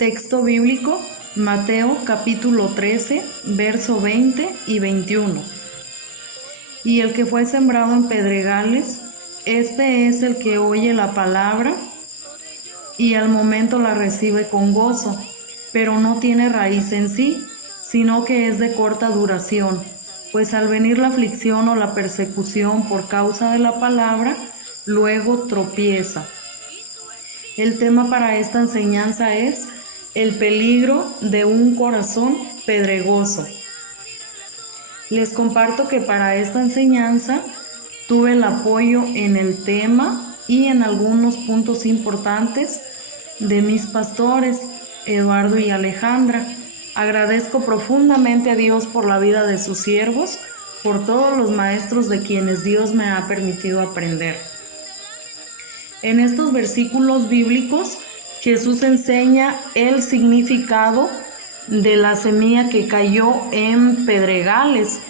Texto bíblico, Mateo capítulo 13, verso 20 y 21. Y el que fue sembrado en pedregales, este es el que oye la palabra y al momento la recibe con gozo, pero no tiene raíz en sí, sino que es de corta duración, pues al venir la aflicción o la persecución por causa de la palabra, luego tropieza. El tema para esta enseñanza es el peligro de un corazón pedregoso. Les comparto que para esta enseñanza tuve el apoyo en el tema y en algunos puntos importantes de mis pastores, Eduardo y Alejandra. Agradezco profundamente a Dios por la vida de sus siervos, por todos los maestros de quienes Dios me ha permitido aprender. En estos versículos bíblicos, Jesús enseña el significado de la semilla que cayó en pedregales,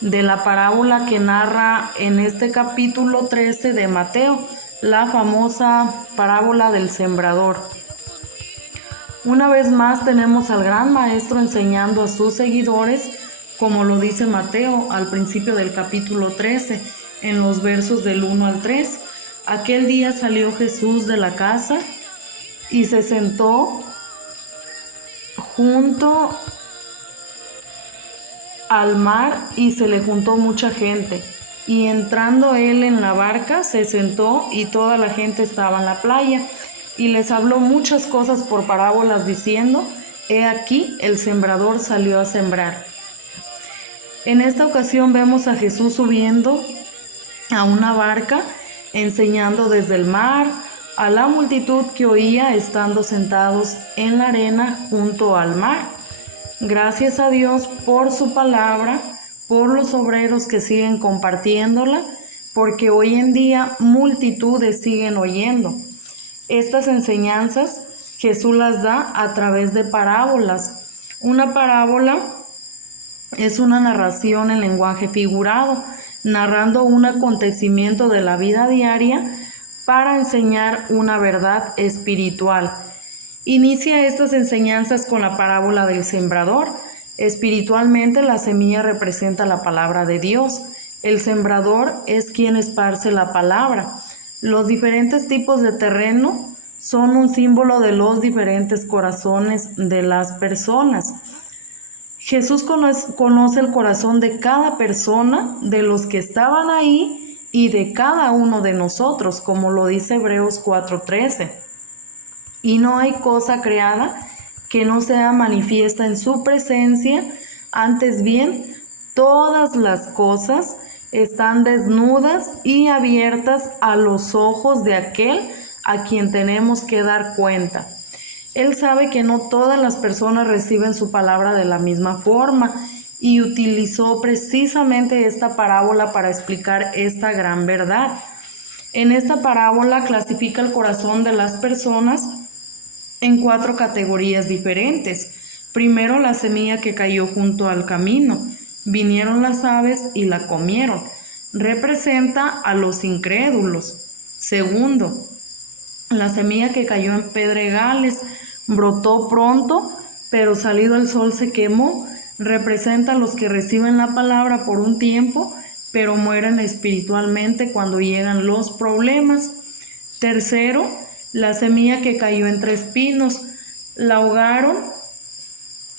de la parábola que narra en este capítulo 13 de Mateo, la famosa parábola del sembrador. Una vez más tenemos al gran maestro enseñando a sus seguidores, como lo dice Mateo al principio del capítulo 13, en los versos del 1 al 3. Aquel día salió Jesús de la casa y se sentó junto al mar y se le juntó mucha gente. Y entrando él en la barca, se sentó y toda la gente estaba en la playa. Y les habló muchas cosas por parábolas diciendo: he aquí, el sembrador salió a sembrar. En esta ocasión vemos a Jesús subiendo a una barca, enseñando desde el mar a la multitud que oía estando sentados en la arena junto al mar. Gracias a Dios por su palabra, por los obreros que siguen compartiéndola, porque hoy en día multitudes siguen oyendo. Estas enseñanzas Jesús las da a través de parábolas. Una parábola es una narración en lenguaje figurado, narrando un acontecimiento de la vida diaria para enseñar una verdad espiritual. Inicia estas enseñanzas con la parábola del sembrador. Espiritualmente, la semilla representa la palabra de Dios. El sembrador es quien esparce la palabra. Los diferentes tipos de terreno son un símbolo de los diferentes corazones de las personas. Jesús conoce el corazón de cada persona, de los que estaban ahí y de cada uno de nosotros, como lo dice Hebreos 4:13. Y no hay cosa creada que no sea manifiesta en su presencia, antes bien, todas las cosas están desnudas y abiertas a los ojos de aquel a quien tenemos que dar cuenta. Él sabe que no todas las personas reciben su palabra de la misma forma y utilizó precisamente esta parábola para explicar esta gran verdad. En esta parábola clasifica el corazón de las personas en 4 categorías diferentes. Primero, la semilla que cayó junto al camino. Vinieron las aves y la comieron. Representa a los incrédulos. Segundo, la semilla que cayó en pedregales. Brotó pronto, pero salido el sol se quemó. Representa a los que reciben la palabra por un tiempo, pero mueren espiritualmente cuando llegan los problemas. Tercero, la semilla que cayó entre espinos. La ahogaron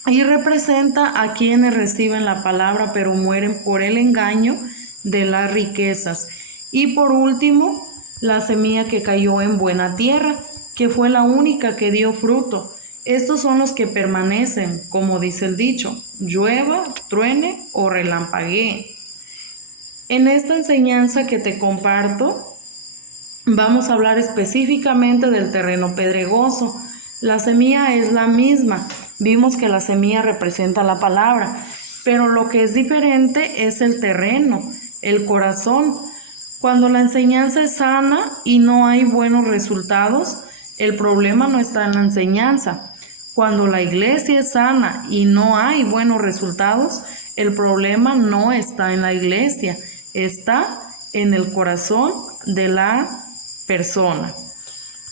y representa a quienes reciben la palabra, pero mueren por el engaño de las riquezas. Y por último, la semilla que cayó en buena tierra, que fue la única que dio fruto. Estos son los que permanecen, como dice el dicho: llueva, truene o relampaguee. En esta enseñanza que te comparto, vamos a hablar específicamente del terreno pedregoso. La semilla es la misma. Vimos que la semilla representa la palabra, pero lo que es diferente es el terreno, el corazón. Cuando la enseñanza es sana y no hay buenos resultados, el problema no está en la enseñanza. Cuando la iglesia es sana y no hay buenos resultados, el problema no está en la iglesia, está en el corazón de la persona.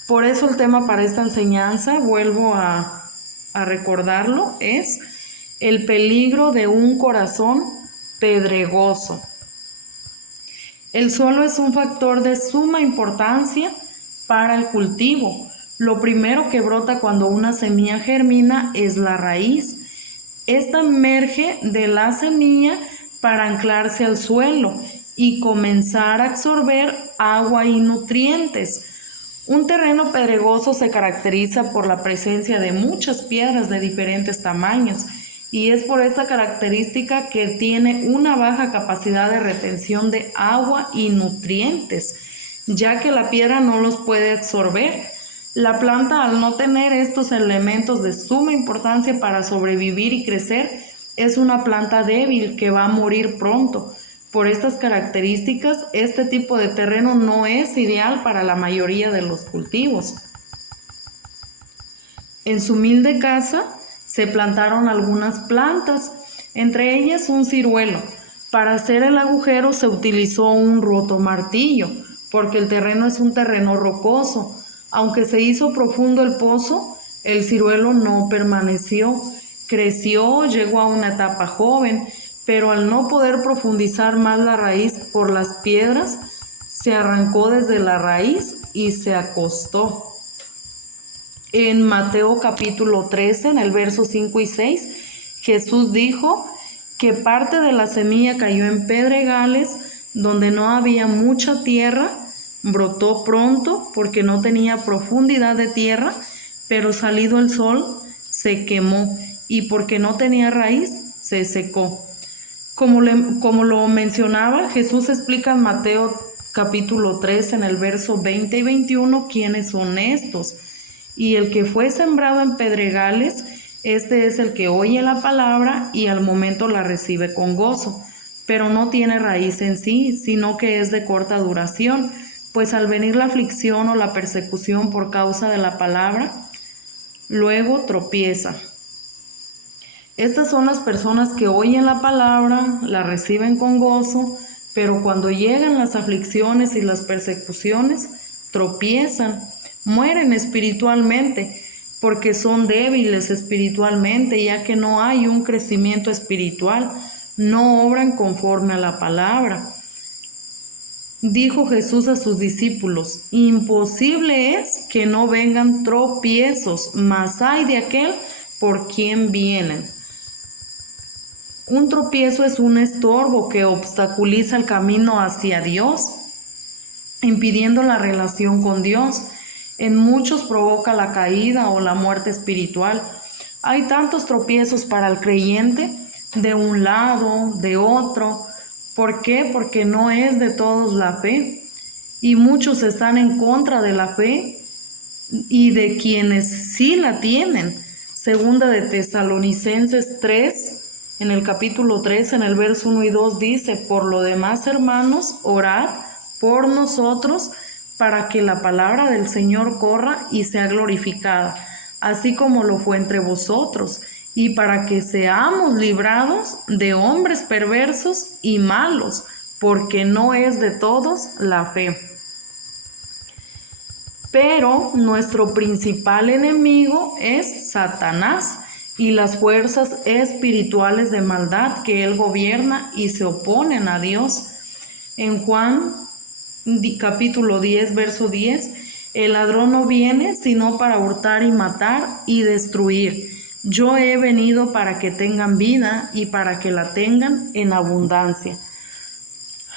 Por eso el tema para esta enseñanza, vuelvo a a recordarlo es el peligro de un corazón pedregoso. El suelo es un factor de suma importancia para el cultivo. Lo primero que brota cuando una semilla germina es la raíz. Esta emerge de la semilla para anclarse al suelo y comenzar a absorber agua y nutrientes. Un terreno pedregoso se caracteriza por la presencia de muchas piedras de diferentes tamaños y es por esta característica que tiene una baja capacidad de retención de agua y nutrientes, ya que la piedra no los puede absorber. La planta, al no tener estos elementos de suma importancia para sobrevivir y crecer, es una planta débil que va a morir pronto. Por estas características, este tipo de terreno no es ideal para la mayoría de los cultivos. En su humilde casa se plantaron algunas plantas, entre ellas un ciruelo. Para hacer el agujero se utilizó un rotomartillo, porque el terreno es un terreno rocoso. Aunque se hizo profundo el pozo, el ciruelo no permaneció. Creció, llegó a una etapa joven, pero al no poder profundizar más la raíz por las piedras, se arrancó desde la raíz y se acostó. En Mateo capítulo 13, en el verso 5 y 6, Jesús dijo que parte de la semilla cayó en pedregales donde no había mucha tierra, brotó pronto porque no tenía profundidad de tierra, pero salido el sol se quemó y porque no tenía raíz se secó. Como lo mencionaba, Jesús explica en Mateo capítulo 3 en el verso 20 y 21 quiénes son estos. Y el que fue sembrado en pedregales, este es el que oye la palabra y al momento la recibe con gozo, pero no tiene raíz en sí, sino que es de corta duración, pues al venir la aflicción o la persecución por causa de la palabra, luego tropieza. Estas son las personas que oyen la palabra, la reciben con gozo, pero cuando llegan las aflicciones y las persecuciones, tropiezan, mueren espiritualmente, porque son débiles espiritualmente, ya que no hay un crecimiento espiritual, no obran conforme a la palabra. Dijo Jesús a sus discípulos: imposible es que no vengan tropiezos, mas ay de aquel por quien vienen. Un tropiezo es un estorbo que obstaculiza el camino hacia Dios, impidiendo la relación con Dios. En muchos provoca la caída o la muerte espiritual. Hay tantos tropiezos para el creyente, de un lado, de otro. ¿Por qué? Porque no es de todos la fe. Y muchos están en contra de la fe y de quienes sí la tienen. Segunda de Tesalonicenses 3, en el capítulo 3, en el verso 1 y 2 dice: por lo demás, hermanos, orad por nosotros para que la palabra del Señor corra y sea glorificada, así como lo fue entre vosotros, y para que seamos librados de hombres perversos y malos, porque no es de todos la fe. Pero nuestro principal enemigo es Satanás y las fuerzas espirituales de maldad que él gobierna y se oponen a Dios. En Juan capítulo 10, verso 10, el ladrón no viene sino para hurtar y matar y destruir. Yo he venido para que tengan vida y para que la tengan en abundancia.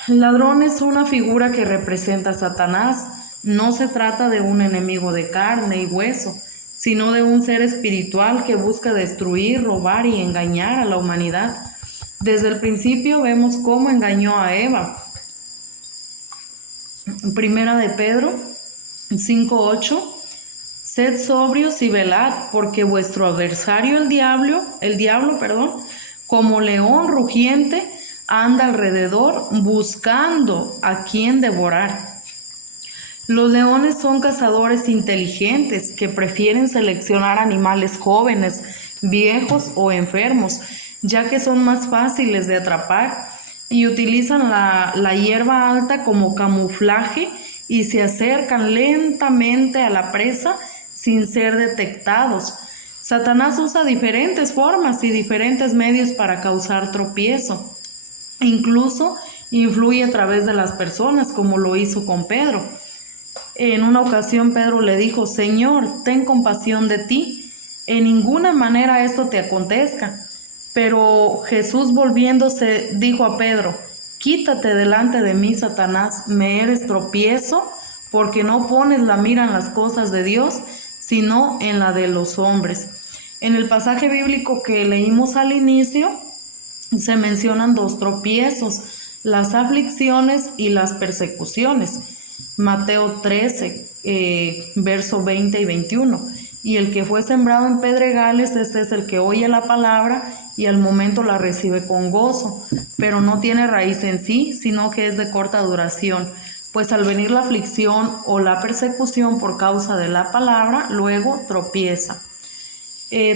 El ladrón es una figura que representa a Satanás. No se trata de un enemigo de carne y hueso, sino de un ser espiritual que busca destruir, robar y engañar a la humanidad. Desde el principio vemos cómo engañó a Eva. Primera de Pedro 5:8: sed sobrios y velad, porque vuestro adversario el diablo, como león rugiente, anda alrededor buscando a quien devorar. Los leones son cazadores inteligentes que prefieren seleccionar animales jóvenes, viejos o enfermos, ya que son más fáciles de atrapar, y utilizan la hierba alta como camuflaje y se acercan lentamente a la presa sin ser detectados. Satanás usa diferentes formas y diferentes medios para causar tropiezo. Incluso influye a través de las personas, como lo hizo con Pedro. En una ocasión Pedro le dijo: Señor, ten compasión de ti, en ninguna manera esto te acontezca. Pero Jesús, volviéndose, dijo a Pedro: quítate delante de mí, Satanás, me eres tropiezo, porque no pones la mira en las cosas de Dios, sino en la de los hombres. En el pasaje bíblico que leímos al inicio, se mencionan dos tropiezos: las aflicciones y las persecuciones. Mateo 13, verso 20 y 21. Y el que fue sembrado en pedregales, este es el que oye la palabra y al momento la recibe con gozo, pero no tiene raíz en sí, sino que es de corta duración. Pues al venir la aflicción o la persecución por causa de la palabra, luego tropieza.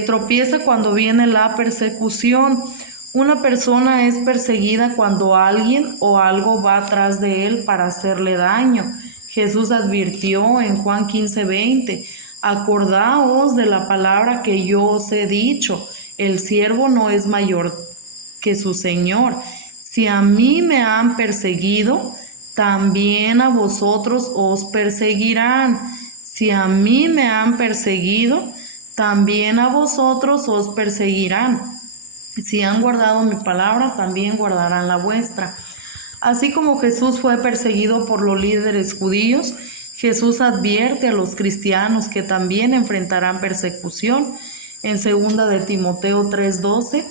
Tropieza cuando viene la persecución. Una persona es perseguida cuando alguien o algo va atrás de él para hacerle daño. Jesús advirtió en Juan 15:20: acordaos de la palabra que yo os he dicho, el siervo no es mayor que su Señor. Si a mí me han perseguido, también a vosotros os perseguirán. Si a mí me han perseguido, también a vosotros os perseguirán. Si han guardado mi palabra, también guardarán la vuestra. Así como Jesús fue perseguido por los líderes judíos, Jesús advierte a los cristianos que también enfrentarán persecución en 2 de Timoteo 3:12,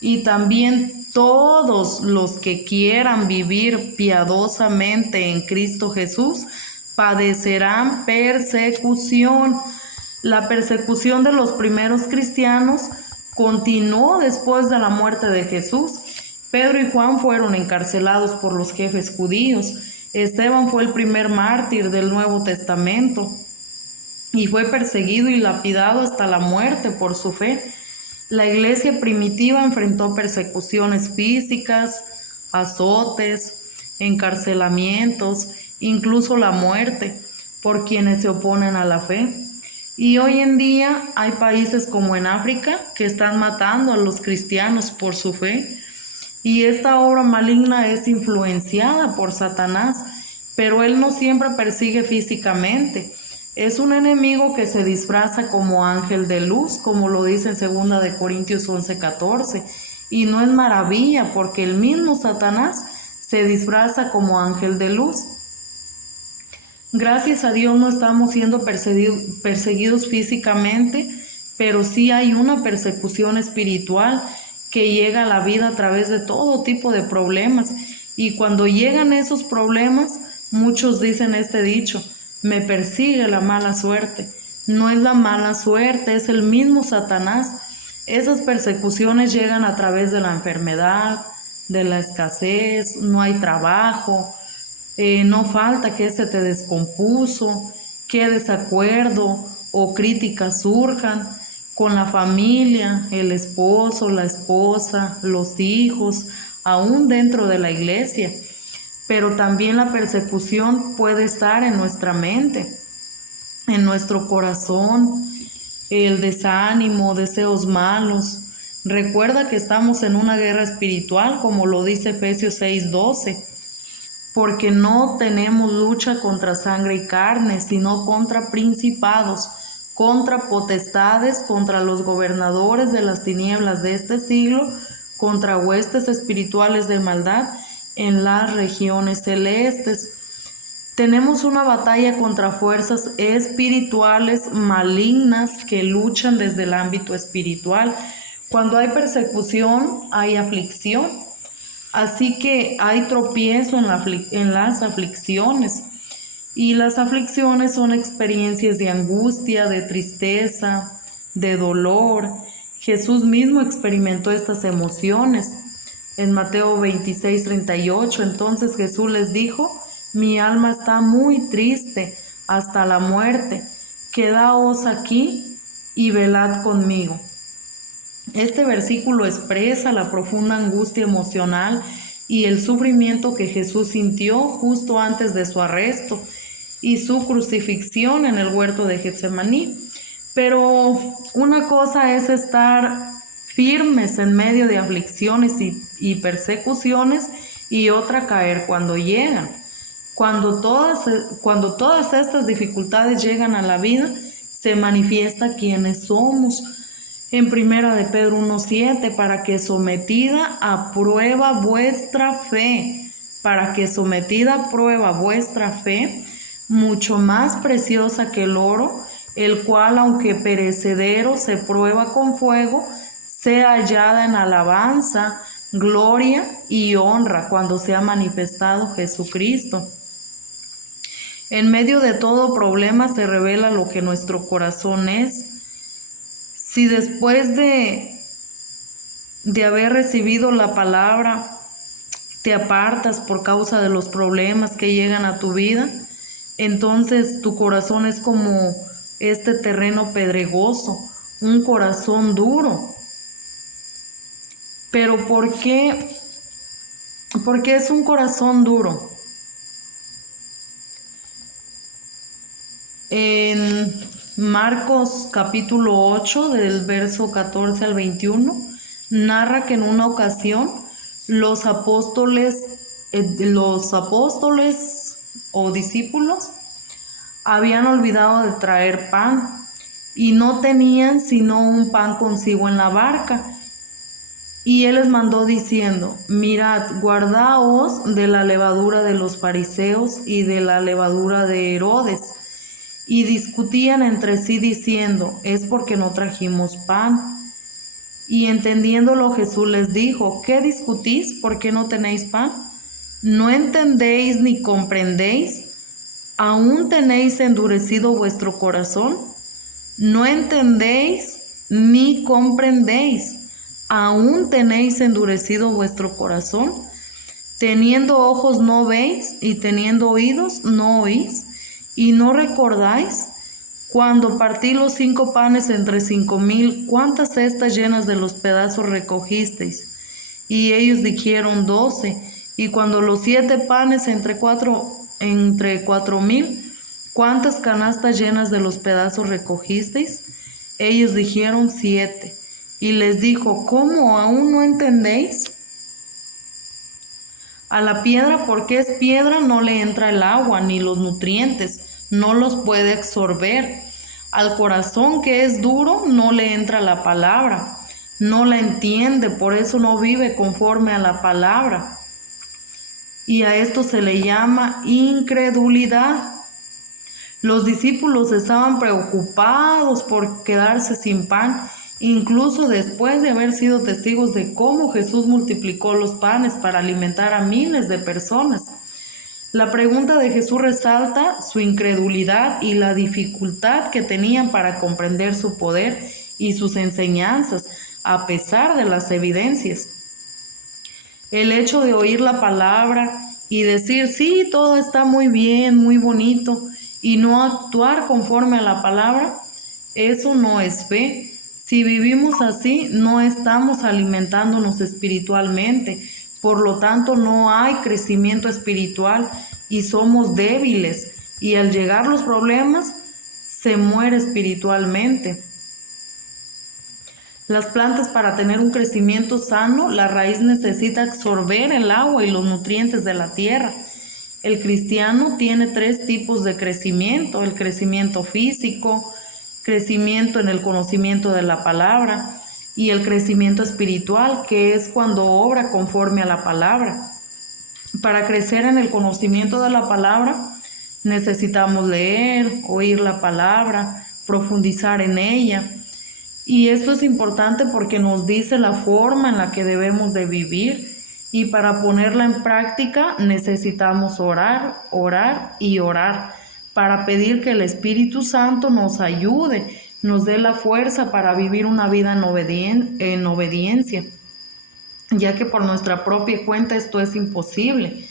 y también todos los que quieran vivir piadosamente en Cristo Jesús padecerán persecución. La persecución de los primeros cristianos continuó después de la muerte de Jesús. Pedro y Juan fueron encarcelados por los jefes judíos. Esteban fue el primer mártir del Nuevo Testamento y fue perseguido y lapidado hasta la muerte por su fe. La iglesia primitiva enfrentó persecuciones físicas, azotes, encarcelamientos, incluso la muerte por quienes se oponen a la fe. Y hoy en día hay países como en África que están matando a los cristianos por su fe. Y esta obra maligna es influenciada por Satanás, pero él no siempre persigue físicamente. Es un enemigo que se disfraza como ángel de luz, como lo dice en 2 de Corintios 11:14. Y no es maravilla, porque el mismo Satanás se disfraza como ángel de luz. Gracias a Dios no estamos siendo perseguidos físicamente, pero sí hay una persecución espiritual que llega a la vida a través de todo tipo de problemas. Y cuando llegan esos problemas, muchos dicen este dicho: me persigue la mala suerte. No es la mala suerte, es el mismo Satanás. Esas persecuciones llegan a través de la enfermedad, de la escasez, no hay trabajo, no falta que se te descompuso, que desacuerdo o críticas surjan con la familia, el esposo, la esposa, los hijos, aún dentro de la iglesia. Pero también la persecución puede estar en nuestra mente, en nuestro corazón, el desánimo, deseos malos. Recuerda que estamos en una guerra espiritual, como lo dice Efesios 6:12, porque no tenemos lucha contra sangre y carne, sino contra principados, contra potestades, contra los gobernadores de las tinieblas de este siglo, contra huestes espirituales de maldad en las regiones celestes. Tenemos una batalla contra fuerzas espirituales malignas que luchan desde el ámbito espiritual. Cuando hay persecución, hay aflicción. Así que hay tropiezo en las aflicciones. Y las aflicciones son experiencias de angustia, de tristeza, de dolor. Jesús mismo experimentó estas emociones. En Mateo 26:38, entonces Jesús les dijo: mi alma está muy triste hasta la muerte. Quedaos aquí y velad conmigo. Este versículo expresa la profunda angustia emocional y el sufrimiento que Jesús sintió justo antes de su arresto y su crucifixión en el huerto de Getsemaní. Pero una cosa es estar firmes en medio de aflicciones y persecuciones, y otra caer cuando llegan. Cuando todas estas dificultades llegan a la vida, se manifiesta quiénes somos. En Primera de Pedro 1:7, para que sometida a prueba vuestra fe, mucho más preciosa que el oro, el cual, aunque perecedero, se prueba con fuego, sea hallada en alabanza, gloria y honra cuando sea manifestado Jesucristo. En medio de todo problema se revela lo que nuestro corazón es. Si después de haber recibido la palabra te apartas por causa de los problemas que llegan a tu vida, entonces tu corazón es como este terreno pedregoso, un corazón duro. Pero ¿por qué? Porque es un corazón duro. En Marcos capítulo 8, del verso 14 al 21, narra que en una ocasión los apóstoles o discípulos habían olvidado de traer pan y no tenían sino un pan consigo en la barca. Y él les mandó diciendo: mirad, guardaos de la levadura de los fariseos y de la levadura de Herodes. Y discutían entre sí diciendo: es porque no trajimos pan. Y entendiéndolo, Jesús les dijo: ¿qué discutís? ¿Por qué no tenéis pan? ¿No entendéis ni comprendéis? ¿Aún tenéis endurecido vuestro corazón? ¿No entendéis ni comprendéis? ¿Aún tenéis endurecido vuestro corazón? Teniendo ojos no veis, y teniendo oídos no oís, y no recordáis. Cuando partí los 5 panes entre 5,000, ¿cuántas cestas llenas de los pedazos recogisteis? Y ellos dijeron 12. Y cuando los 7 panes entre 4,000, ¿cuántas canastas llenas de los pedazos recogisteis? Ellos dijeron 7. Y les dijo: ¿cómo aún no entendéis? A la piedra, porque es piedra, no le entra el agua, ni los nutrientes, no los puede absorber. Al corazón, que es duro, no le entra la palabra, no la entiende, por eso no vive conforme a la palabra. Y a esto se le llama incredulidad. Los discípulos estaban preocupados por quedarse sin pan, incluso después de haber sido testigos de cómo Jesús multiplicó los panes para alimentar a miles de personas. La pregunta de Jesús resalta su incredulidad y la dificultad que tenían para comprender su poder y sus enseñanzas, a pesar de las evidencias. El hecho de oír la palabra y decir: sí, todo está muy bien, muy bonito, y no actuar conforme a la palabra, eso no es fe. Si vivimos así, no estamos alimentándonos espiritualmente, por lo tanto no hay crecimiento espiritual y somos débiles, y al llegar los problemas se muere espiritualmente. Las plantas, para tener un crecimiento sano, la raíz necesita absorber el agua y los nutrientes de la tierra. El cristiano tiene 3 tipos de crecimiento: el crecimiento físico, crecimiento en el conocimiento de la palabra, y el crecimiento espiritual, que es cuando obra conforme a la palabra. Para crecer en el conocimiento de la palabra, necesitamos leer, oír la palabra, profundizar en ella. Y esto es importante porque nos dice la forma en la que debemos de vivir, y para ponerla en práctica necesitamos orar, orar y orar, para pedir que el Espíritu Santo nos ayude, nos dé la fuerza para vivir una vida en obediencia, ya que por nuestra propia cuenta esto es imposible.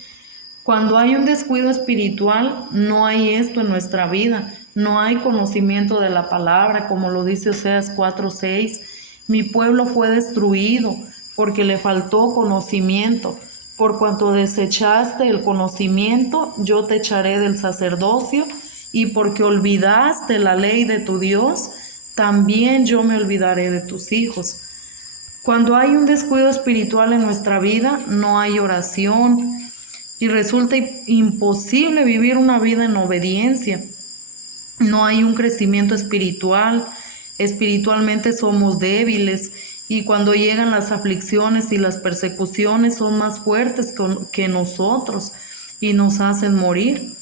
Cuando hay un descuido espiritual, no hay esto en nuestra vida, no hay conocimiento de la palabra, como lo dice Oseas 4:6. Mi pueblo fue destruido porque le faltó conocimiento. Por cuanto desechaste el conocimiento, yo te echaré del sacerdocio, y porque olvidaste la ley de tu Dios, también yo me olvidaré de tus hijos. Cuando hay un descuido espiritual en nuestra vida, no hay oración y resulta imposible vivir una vida en obediencia. No hay un crecimiento espiritual, espiritualmente somos débiles y cuando llegan las aflicciones y las persecuciones son más fuertes que nosotros y nos hacen morir.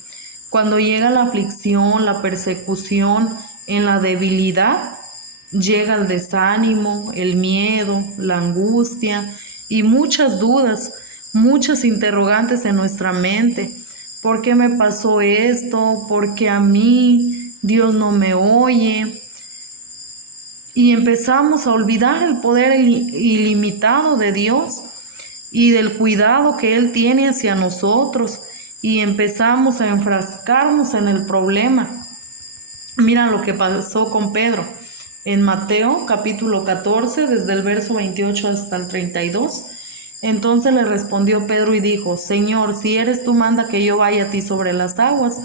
Cuando llega la aflicción, la persecución, en la debilidad, llega el desánimo, el miedo, la angustia y muchas dudas, muchas interrogantes en nuestra mente. ¿Por qué me pasó esto? ¿Por qué a mí? Dios no me oye. Y empezamos a olvidar el poder ilimitado de Dios y del cuidado que Él tiene hacia nosotros. Y empezamos a enfrascarnos en el problema. Mira lo que pasó con Pedro. En Mateo capítulo 14, desde el verso 28 hasta el 32. Entonces le respondió Pedro y dijo: Señor, si eres tú, manda que yo vaya a ti sobre las aguas.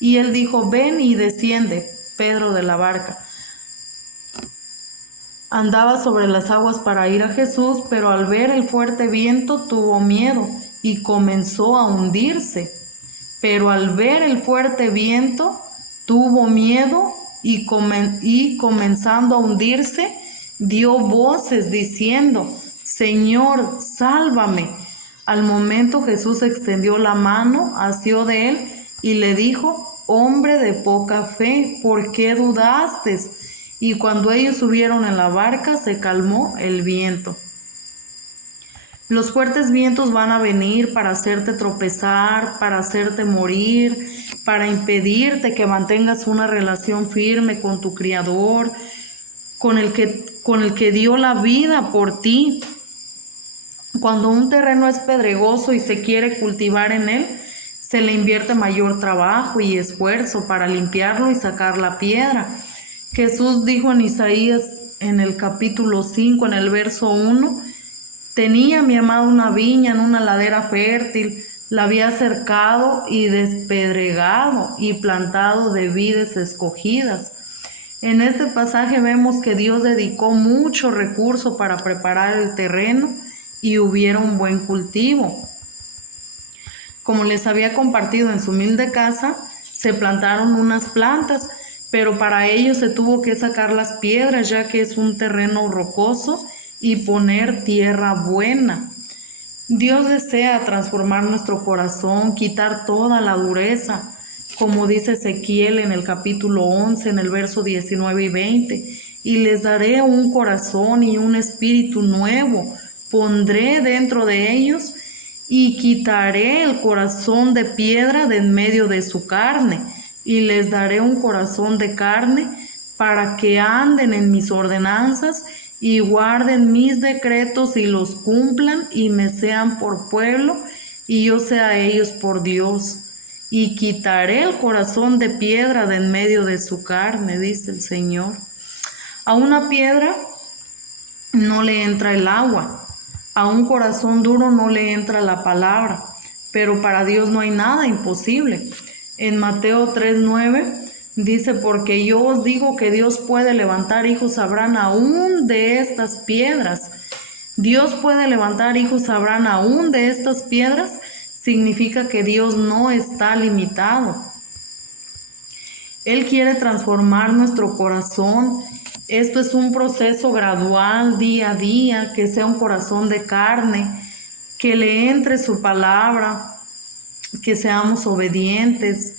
Y él dijo: ven. Y desciende Pedro de la barca. Andaba sobre las aguas para ir a Jesús, pero al ver el fuerte viento tuvo miedo y comenzó a hundirse. Pero al ver el fuerte viento tuvo miedo y comenzando a hundirse, dio voces diciendo: Señor, sálvame. Al momento Jesús extendió la mano, asió de él y le dijo: hombre de poca fe, ¿por qué dudaste? Y cuando ellos subieron en la barca, se calmó el viento. Los fuertes vientos van a venir para hacerte tropezar, para hacerte morir, para impedirte que mantengas una relación firme con tu Creador, con el que dio la vida por ti. Cuando un terreno es pedregoso y se quiere cultivar en él, se le invierte mayor trabajo y esfuerzo para limpiarlo y sacar la piedra. Jesús dijo en Isaías, en el capítulo 5, en el verso 1, tenía mi amado una viña en una ladera fértil, la había cercado y despedregado y plantado de vides escogidas. En este pasaje vemos que Dios dedicó mucho recurso para preparar el terreno y hubiera un buen cultivo. Como les había compartido en su humilde casa, se plantaron unas plantas, pero para ello se tuvo que sacar las piedras, ya que es un terreno rocoso, y poner tierra buena. Dios desea transformar nuestro corazón, quitar toda la dureza, como dice Ezequiel en el capítulo 11, en el verso 19 y 20, y les daré un corazón y un espíritu nuevo, pondré dentro de ellos y quitaré el corazón de piedra de en medio de su carne, y les daré un corazón de carne para que anden en mis ordenanzas y guarden mis decretos y los cumplan y me sean por pueblo y yo sea a ellos por Dios. Y quitaré el corazón de piedra de en medio de su carne, dice el Señor. A una piedra no le entra el agua, a un corazón duro no le entra la palabra, pero para Dios no hay nada imposible. En Mateo 3:9 dice: porque yo os digo que Dios puede levantar hijos a Abraham aún de estas piedras. Dios puede levantar hijos a Abraham aún de estas piedras, significa que Dios no está limitado. Él quiere transformar nuestro corazón. Esto es un proceso gradual, día a día, que sea un corazón de carne, que le entre su palabra, que seamos obedientes.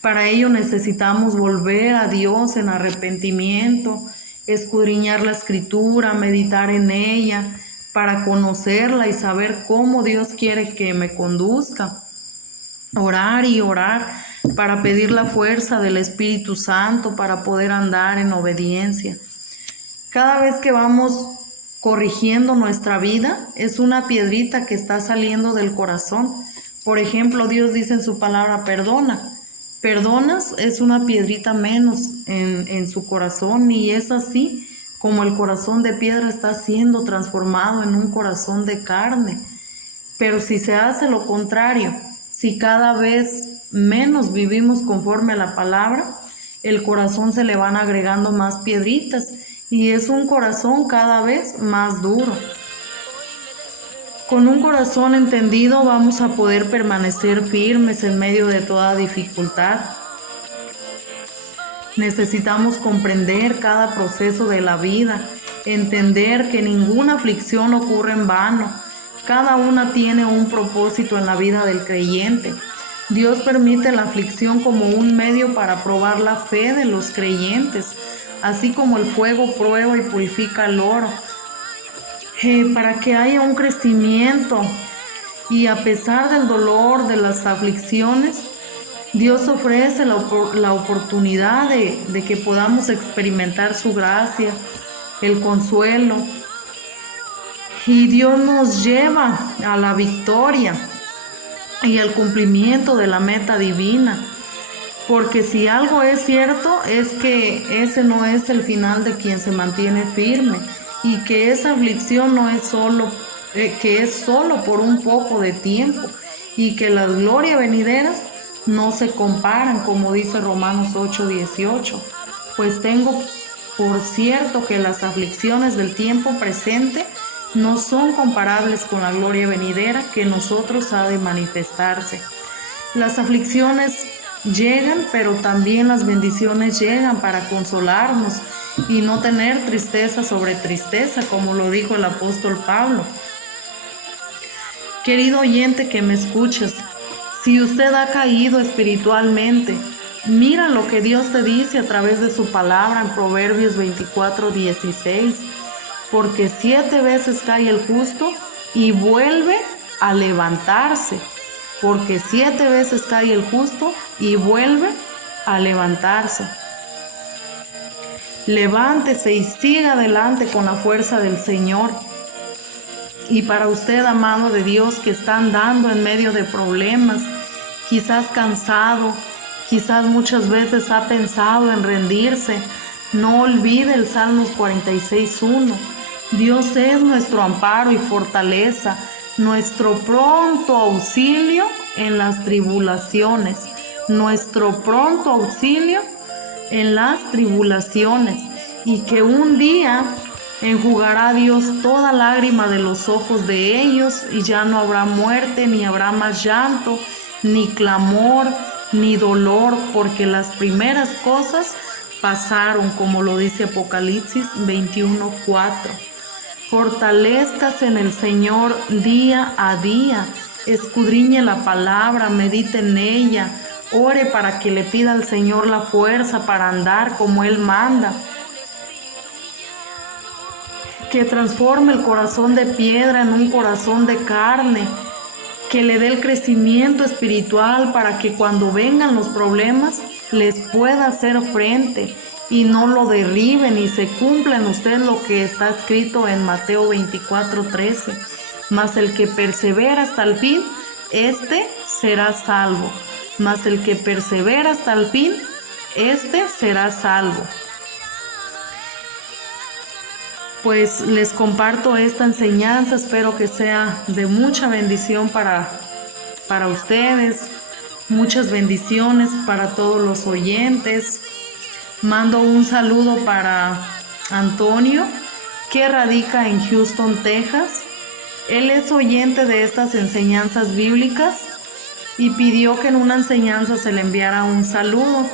Para ello necesitamos volver a Dios en arrepentimiento, escudriñar la Escritura, meditar en ella, para conocerla y saber cómo Dios quiere que me conduzca. Orar y orar para pedir la fuerza del Espíritu Santo para poder andar en obediencia. Cada vez que vamos corrigiendo nuestra vida, es una piedrita que está saliendo del corazón. Por ejemplo, Dios dice en su palabra: perdona. Perdonas, es una piedrita menos en su corazón, y es así como el corazón de piedra está siendo transformado en un corazón de carne. Pero si se hace lo contrario, si cada vez menos vivimos conforme a la palabra, el corazón se le van agregando más piedritas y es un corazón cada vez más duro. Con un corazón entendido vamos a poder permanecer firmes en medio de toda dificultad. Necesitamos comprender cada proceso de la vida, entender que ninguna aflicción ocurre en vano. Cada una tiene un propósito en la vida del creyente. Dios permite la aflicción como un medio para probar la fe de los creyentes, así como el fuego prueba y purifica el oro, para que haya un crecimiento. Y a pesar del dolor, de las aflicciones, Dios ofrece la oportunidad de que podamos experimentar su gracia, el consuelo. Y Dios nos lleva a la victoria y al cumplimiento de la meta divina. Porque si algo es cierto, es que ese no es el final de quien se mantiene firme. Y que esa aflicción no es solo, que es solo por un poco de tiempo. Y que las glorias venideras no se comparan, como dice Romanos 8:18. Pues tengo por cierto que las aflicciones del tiempo presente no son comparables con la gloria venidera que en nosotros ha de manifestarse. Las aflicciones llegan, pero también las bendiciones llegan para consolarnos y no tener tristeza sobre tristeza, como lo dijo el apóstol Pablo. Querido oyente que me escuchas, si usted ha caído espiritualmente, mira lo que Dios te dice a través de su palabra en Proverbios 24:16. Porque 7 veces cae el justo y vuelve a levantarse. Porque 7 veces cae el justo y vuelve a levantarse. Levántese y siga adelante con la fuerza del Señor. Y para usted, amado de Dios, que está andando en medio de problemas, quizás cansado, quizás muchas veces ha pensado en rendirse, no olvide el Salmos 46:1. Dios es nuestro amparo y fortaleza, nuestro pronto auxilio en las tribulaciones, nuestro pronto auxilio en las tribulaciones, y que un día enjugará Dios toda lágrima de los ojos de ellos, y ya no habrá muerte, ni habrá más llanto, ni clamor, ni dolor, porque las primeras cosas pasaron, como lo dice Apocalipsis 21:4. Fortalezcas en el Señor día a día, escudriñe la palabra, medite en ella, ore para que le pida al Señor la fuerza para andar como Él manda. Que transforme el corazón de piedra en un corazón de carne, que le dé el crecimiento espiritual para que cuando vengan los problemas les pueda hacer frente y no lo derriben, y se cumpla en usted lo que está escrito en Mateo 24:13. Mas el que persevera hasta el fin, éste será salvo. Mas el que persevera hasta el fin, éste será salvo. Pues les comparto esta enseñanza, espero que sea de mucha bendición para ustedes, muchas bendiciones para todos los oyentes. Mando un saludo para Antonio, que radica en Houston, Texas. Él es oyente de estas enseñanzas bíblicas y pidió que en una enseñanza se le enviara un saludo.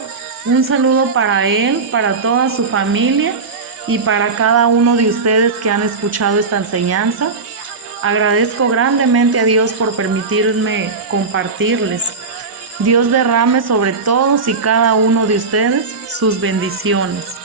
Un saludo para él, para toda su familia y para cada uno de ustedes que han escuchado esta enseñanza. Agradezco grandemente a Dios por permitirme compartirles. Dios derrame sobre todos y cada uno de ustedes sus bendiciones.